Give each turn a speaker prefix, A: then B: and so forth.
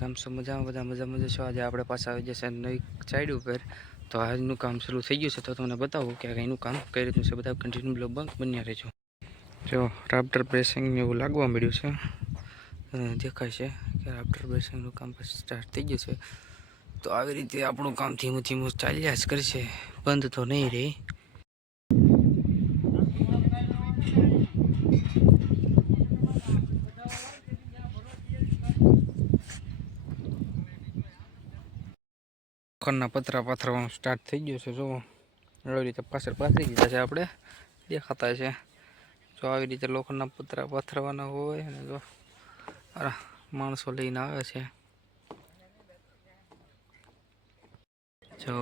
A: કામ છે મજામાં, બધા મજા મજા છો. આજે આપણે પાછા આવી જશે નવી સાઈડ ઉપર. તો આજનું કામ શરૂ થઈ ગયું છે. તો તમને બતાવું કે એનું કામ કઈ રીતનું છે. બધા કન્ટિન્યુ બ્લોગ બંક બન્યા રહેજો. જો રાફ્ટર પ્રેસિંગ એવું લાગવા મળ્યું છે. દેખાય છે કે રાફ્ટર પ્રેસિંગનું કામ સ્ટાર્ટ થઈ ગયું છે. તો આવી રીતે આપણું કામ ધીમું ધીમું ચાલ્યા જ કરશે. બંધ તો નહીં રહે. ખરના પતરા પાથરવાનું સ્ટાર્ટ થઈ ગયું છે, જુઓ. આવી રીતે પાછળ પાથરી દીધા છે આપણે. દેખાતા છે. જો આવી રીતે લોખંડના પતરા પાથરવાના હોય ને જો માણસો લઈને આવે છે. જો